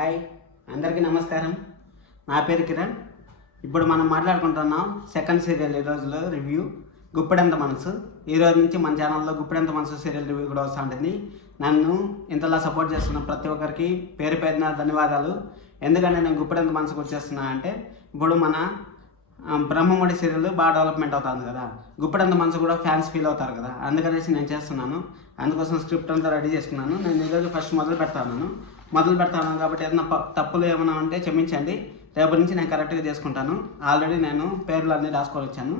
Hi అందరికీ నమస్కారం. నా పేరు కిరణ్. ఇప్పుడు మనం మాట్లాడుకుంటున్నాం సెకండ్ సీరియల్ ఈ రోజులో రివ్యూ గుప్పెడంత మనసు. ఈ రోజు నుంచి మన ఛానల్లో గుప్పెడంత మనసు సీరియల్ రివ్యూ కూడా వస్తూ ఉంటుంది. నన్ను ఇంతలా సపోర్ట్ చేస్తున్న ప్రతి ఒక్కరికి పేరు పేరున ధన్యవాదాలు. ఎందుకంటే నేను గుప్పెడంత మనసుకు వచ్చేస్తున్నా అంటే ఇప్పుడు మన బ్రహ్మముడి సీరియల్ బాగా డెవలప్మెంట్ అవుతుంది కదా, గుప్పెడంత మనసు కూడా ఫ్యాన్స్ ఫీల్ అవుతారు కదా, అందుకనేసి నేను చేస్తున్నాను. అందుకోసం స్క్రిప్ట్ అంతా రెడీ చేసుకున్నాను. నేను ఈరోజు ఫస్ట్ మొదలు పెడతాను కాబట్టి ఏదైనా తప్పులు ఏమైనా ఉంటే క్షమించండి. రేపటి నుంచి నేను కరెక్ట్గా చేసుకుంటాను. ఆల్రెడీ నేను పేర్లు అన్నీ రాసుకొని వచ్చాను.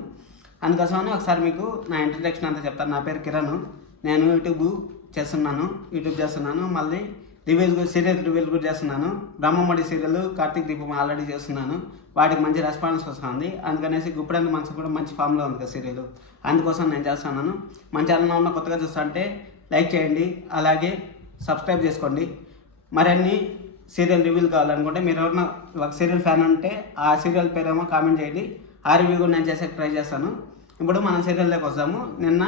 అందుకోసమని ఒకసారి మీకు నా ఇంట్రడక్షన్ అంతా చెప్తాను. నా పేరు కిరణ్. నేను యూట్యూబ్ చేస్తున్నాను. మళ్ళీ సీరియల్ రివ్యూలు కూడా చేస్తున్నాను. బ్రహ్మముడి సీరియల్ కార్తీక్ దీపం ఆల్రెడీ చేస్తున్నాను. వాటికి మంచి రెస్పాన్స్ వస్తుంది. అందుకనేసి గుప్పెడంత మనసు కూడా మంచి ఫామ్లో ఉంది కదా సీరియల్, అందుకోసం నేను చేస్తున్నాను. మన ఛానల్లో ఉన్న కొత్తగా చూస్తుంటే లైక్ చేయండి, అలాగే సబ్స్క్రైబ్ చేసుకోండి. మరిన్ని సీరియల్ రివ్యూలు కావాలనుకుంటే మీరు ఎవరైనా ఒక సీరియల్ ఫ్యాన్ ఉంటే ఆ సీరియల్ పేరేమో కామెంట్ చేయండి. ఆ రివ్యూ కూడా నేను చేసే ట్రై చేస్తాను. ఇప్పుడు మనం సీరియల్లోకి వస్తాము. నిన్న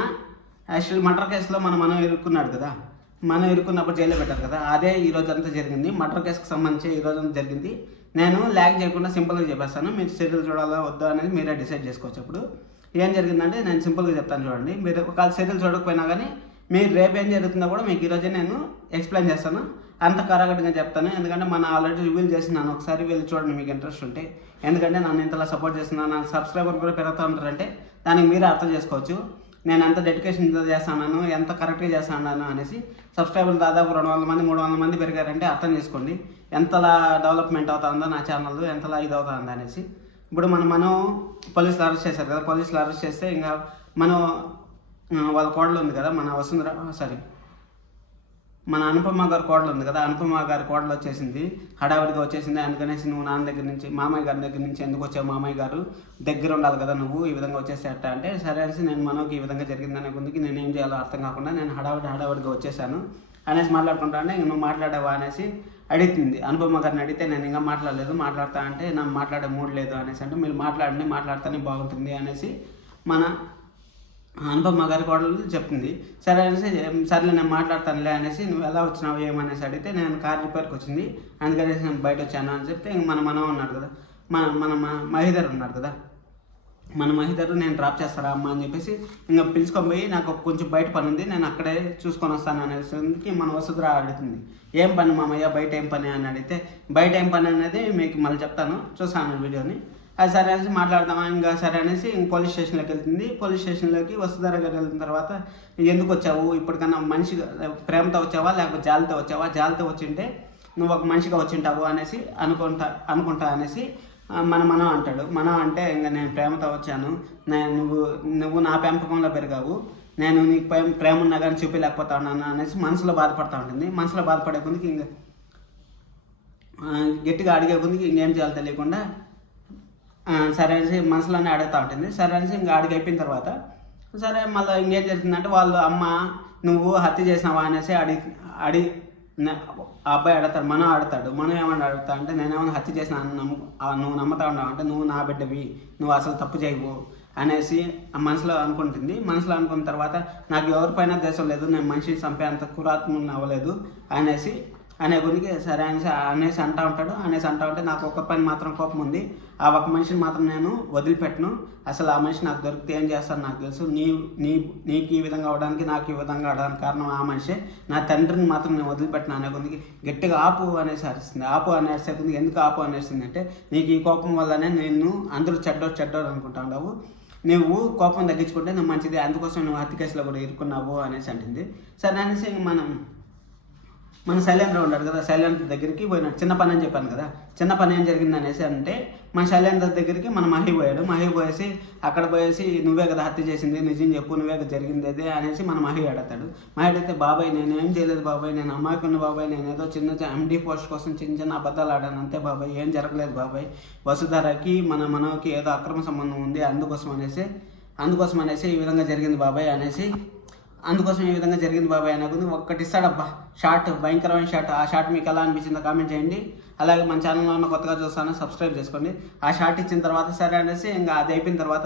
యాక్చువల్ మర్డర్ కేసులో మనం ఇరుక్కున్నాడు కదా, మనం ఇరుక్కున్నప్పుడు జైల్లో పెట్టారు కదా, అదే ఈరోజు అంతా జరిగింది. మర్డర్ కేసుకు సంబంధించి ఈరోజు అంతా జరిగింది. నేను ల్యాగ్ చేయకుండా సింపుల్గా చెప్పేస్తాను. మీరు సీరియల్ చూడాలో వద్దా అనేది మీరే డిసైడ్ చేసుకోవచ్చు. అప్పుడు ఏం జరిగిందంటే నేను సింపుల్గా చెప్తాను చూడండి. మీరు ఒకవేళ సీరియల్ చూడకపోయినా కానీ మీరు రేపు ఏం జరుగుతుందో కూడా మీకు ఈరోజే నేను ఎక్స్ప్లెయిన్ చేస్తాను. అంత కరెక్ట్గా చెప్తాను. ఎందుకంటే మనం ఆల్రెడీ రివ్యూలు చేసినాను. ఒకసారి వెళ్ళి చూడండి మీకు ఇంట్రెస్ట్ ఉంటే. ఎందుకంటే నన్ను ఇంతలా సపోర్ట్ చేస్తున్నాను, నాకు సబ్స్క్రైబర్ కూడా పెరుగుతూ ఉంటారంటే దానికి మీరే అర్థం చేసుకోవచ్చు నేను ఎంత డెడికేషన్ చేస్తున్నాను, ఎంత కరెక్ట్గా చేస్తున్నాను అనేసి. సబ్స్క్రైబర్లు దాదాపు 200 మంది 300 మంది పెరిగారంటే అర్థం చేసుకోండి ఎంతలా డెవలప్మెంట్ అవుతుందో నా ఛానల్, ఎంతలా ఇది అవుతుందో అనేసి. ఇప్పుడు మనం పోలీసులు అరెస్ట్ చేశారు కదా, పోలీసులు అరెస్ట్ చేస్తే ఇంకా మనం వాళ్ళ కోడలు ఉంది కదా, మన అనుపమ గారి కోడలు ఉంది కదా, అనుపమ గారి కోడలు వచ్చేసింది, హడావిడిగా వచ్చేసింది. అందుకనేసి నువ్వు నాన్న దగ్గర నుంచి మామయ్య గారి దగ్గర నుంచి ఎందుకు వచ్చావు, మామయ్య గారు దగ్గర ఉండాలి కదా, నువ్వు ఈ విధంగా వచ్చేస్తే అట్ట అంటే, సరే అనేసి నేను మనోకి ఈ విధంగా జరిగిందనే కొందికి నేను ఏం చేయాలో అర్థం కాకుండా నేను హడావిడిగా వచ్చేసాను అనేసి మాట్లాడుకుంటా అంటే, నువ్వు మాట్లాడావా అనేసి అడుగుతుంది. అనుపమ గారిని అడిగితే నేను ఇంకా మాట్లాడతా అంటే నాకు మాట్లాడే మూడ్ లేదు అనేసి అంటే, మీరు మాట్లాడితేనే బాగుంటుంది అనేసి మన అనుపమ గారి కోడలు చెప్తుంది. సరే అనేసి సర్లే నేను మాట్లాడతానులే అనేసి, నువ్వు ఎలా వచ్చినావు ఏమనేసి అడిగితే నేను కార్ రిపేర్కి వచ్చింది అందుకనేసి నేను బయట వచ్చాను అని చెప్తే, ఇంక మన ఉన్నాడు కదా, మన మహిధర్ ఉన్నాడు కదా, మన మహిధర్ నేను డ్రాప్ చేస్తారా అమ్మ అని చెప్పేసి ఇంకా పిలుచుకొని పోయి, నాకు కొంచెం బయట పని ఉంది నేను అక్కడే చూసుకొని వస్తాను అనేసి మన వసుధర అడుగుతుంది. ఏం పని మామయ్య, బయట ఏం పని అని అడిగితే, బయట ఏం పని అనేది మీకు మళ్ళీ చెప్తాను, చూస్తాను వీడియోని. అది సరే అనేసి మాట్లాడదామా, ఇంకా సరే అనేసి ఇంక పోలీస్ స్టేషన్లోకి వెళ్తుంది. పోలీస్ స్టేషన్లోకి వసుధర గారు వెళ్తున్న తర్వాత, ఎందుకు వచ్చావు, ఇప్పటికన్నా మనిషిగా ప్రేమతో వచ్చావా లేకపోతే జాలితో వచ్చావా, జాలితో వచ్చింటే నువ్వు ఒక మనిషిగా వచ్చింటావు అనేసి అనుకుంటా అనేసి మనం అంటాడు. మనం అంటే ఇంకా నేను ప్రేమతో వచ్చాను, నువ్వు నా పెంపకంలో పెరిగావు, నేను నీకు ప్రేమ ఉన్నా కానీ చూపించలేకపోతా ఉన్నాను అనేసి మనసులో బాధపడుతూ ఉంటుంది. మనసులో బాధపడే కొద్దికి ఇంకా గట్టిగా అడిగే కొద్దికి ఇంకేం చేయాలో తెలియకుండా సరే అనేసి మనసులోనే అడుగుతూ ఉంటుంది. సరే అనేసి ఇంకా అడిగి అయిపోయిన తర్వాత సరే మళ్ళీ ఇంకేం జరుగుతుందంటే, వాళ్ళు అమ్మ నువ్వు హత్య చేసినావా అనేసి అడిగి ఆ అబ్బాయి అడుగుతాడు. మనం ఏమన్నా అడుగుతా అంటే, నేనేమన్నా హత్య చేసిన నువ్వు నమ్ముతా ఉన్నావు అంటే, నువ్వు నా బిడ్డవి, నువ్వు అసలు తప్పు చేయవు అనేసి మనసులో అనుకుంటుంది. మనసులో అనుకున్న తర్వాత, నాకు ఎవరిపైన దేశం లేదు, నేను మనిషిని చంపే అంత కురాత్ముని అవ్వలేదు అనే కొద్దికి సరే అనేసి అంటూ ఉంటే, నాకు ఒక పని మాత్రం కోపం ఉంది, ఆ ఒక మనిషిని మాత్రం నేను వదిలిపెట్టను, అసలు ఆ మనిషి నాకు దొరికితే ఏం చేస్తాను నాకు తెలుసు, నీకు ఈ విధంగా అవడానికి నాకు ఈ విధంగా అవడానికి కారణం ఆ మనిషి, నా తండ్రిని మాత్రం నేను వదిలిపెట్టను అనే కొద్దికి గట్టిగా ఆపు అనేసి అరిస్తుంది. ఆపు అనేసే కొద్దికి ఎందుకు ఆపు అనేసింది అంటే, నీకు ఈ కోపం వల్లనే నేను అందరూ చెడ్డోడు అనుకుంటా ఉన్నావు, నువ్వు కోపం తగ్గించుకుంటే నువ్వు మంచిది, అందుకోసం నువ్వు హత్య కేసులో కూడా ఇరుక్కున్నావు అనేసి అంటుంది. సరే అనేసి మన శైలేంద్ర ఉన్నాడు కదా, శైలేంద్ర దగ్గరికి పోయినాడు. చిన్న పని అని చెప్పాను కదా, చిన్న పని ఏం జరిగింది అనేసి అంటే, మన శైలేంద్ర దగ్గరికి మన మహి పోయేసి అక్కడ పోయేసి, నువ్వే కదా హత్య చేసింది, నిజం చెప్పు, నువ్వే కదా జరిగింది అదే అనేసి మన మహి అడుగుతాడు. అడిగితే, బాబాయ్ నేనేం చేయలేదు బాబాయ్, నేను అమ్మాయికున్న బాబాయ్, నేను ఏదో చిన్న ఎండి పోస్ట్ కోసం చిన్న అబద్ధాలు ఆడాను అంతే బాబాయ్, ఏం జరగలేదు బాబాయ్, వసుధరకి మనకి ఏదో అక్రమ సంబంధం ఉంది, అందుకోసం అనేసి ఈ విధంగా జరిగింది బాబాయ్ అనేసి అనుకుంది. ఒక్కటి ఇస్తాడబ్బా షార్ట్, భయంకరమైన షార్ట్. ఆ షార్ట్ మీకు ఎలా అనిపించిందో కామెంట్ చేయండి. అలాగే మన ఛానల్లో ఉన్న కొత్తగా చూస్తాను సబ్స్క్రైబ్ చేసుకోండి. ఆ షార్ట్ ఇచ్చిన తర్వాత సరే అనేసి ఇంకా అది అయిపోయిన తర్వాత,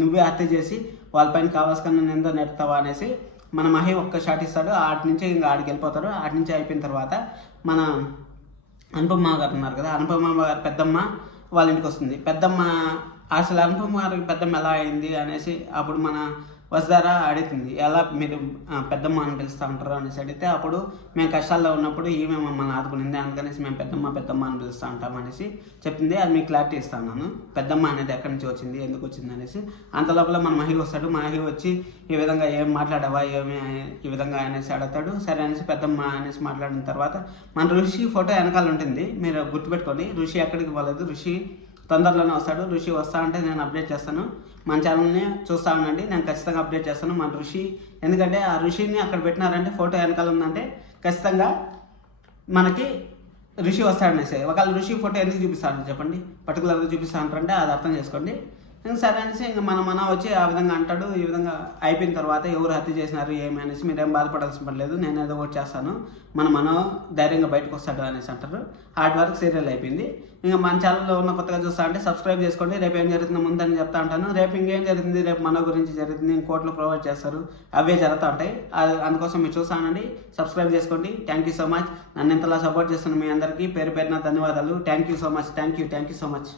నువ్వే హత్య చేసి వాళ్ళపైన కావాల్సిన నింద నెడతావా అనేసి మన మహి ఒక్క షాట్ ఇస్తాడు. ఆటి నుంచి ఇంకా ఆడికి వెళ్ళిపోతాడు. ఆటి నుంచి అయిపోయిన తర్వాత మన అనుపమ గారు ఉన్నారు కదా, అనుపమ గారు పెద్దమ్మ వాళ్ళ ఇంటికి వస్తుంది. పెద్దమ్మ అసలు అనుపమ గారికి పెద్దమ్మ ఎలా అయింది అనేసి అప్పుడు మన వసుధార అడుగుతుంది, ఎలా మీరు పెద్దమ్మ అని పిలుస్తూ ఉంటారు అనేసి అడిగితే, అప్పుడు మేము కష్టాల్లో ఉన్నప్పుడు ఈమె మమ్మల్ని ఆదుకునింది, అందుకనేసి మేము పెద్దమ్మ అని పిలుస్తూ ఉంటాం అనేసి చెప్పింది. అది మీకు క్లారిటీ ఇస్తాను నేను, పెద్దమ్మ అనేది ఎక్కడి నుంచి వచ్చింది, ఎందుకు వచ్చింది అనేసి. అంత లోపల మన మహి వస్తాడు. మహి వచ్చి ఈ విధంగా ఏం మాట్లాడావా ఏమి ఈ విధంగా అనేసి అడుగుతాడు. సరే అనేసి పెద్దమ్మ అనేసి మాట్లాడిన తర్వాత మన ఋషి ఫోటో వెనకాల ఉంటుంది, మీరు గుర్తుపెట్టుకోండి. ఋషి ఎక్కడికి పోలేదు, ఋషి తొందరలోనే వస్తాడు. ఋషి వస్తా అంటే నేను అప్డేట్ చేస్తాను. మన ఛానల్ని చూస్తూ ఉండండి, నేను ఖచ్చితంగా అప్డేట్ చేస్తాను. మన ఋషి, ఎందుకంటే ఆ ఋషిని అక్కడ పెట్టినారంటే ఫోటో వెనకాల ఉందంటే ఖచ్చితంగా మనకి ఋషి వస్తాడనేసి. ఒకవేళ ఋషి ఫోటో ఎందుకు చూపిస్తాను చెప్పండి, పర్టికులర్గా చూపిస్తానంటే అది అర్థం చేసుకోండి. ఇంకా సరే అనేసి ఇంకా మన వచ్చి ఆ విధంగా అంటాడు. ఈ విధంగా అయిపోయిన తర్వాత ఎవరు హత్య చేసినారు ఏమి అనేసి మీరేం బాధపడాల్సిన పడలేదు, నేను ఏదో ఒకటి చేస్తాను, మన ధైర్యంగా బయటకు వస్తాడు అనేసి అంటారు. హార్డ్ వర్క్ సీరియల్ అయిపోయింది. ఇంకా మన ఛానల్లో ఉన్న కొత్తగా చూస్తా అంటే సబ్స్క్రైబ్ చేసుకోండి. రేపు ఏం జరుగుతుందో ముందని చెప్తా ఉంటాను. రేపు ఇంకేం జరుగుతుంది, రేపు మన గురించి జరుగుతుంది, కోర్టులో ప్రొవైడ్ చేస్తారు, అవే జరుగుతూ ఉంటాయి. అందుకోసం మీరు చూస్తానండి, సబ్స్క్రైబ్ చేసుకోండి. Thank you so much. నన్ను ఇంతలా సపోర్ట్ చేస్తున్న మీ అందరికీ పేరు పేరున ధన్యవాదాలు. Thank you so much. Thank you so much.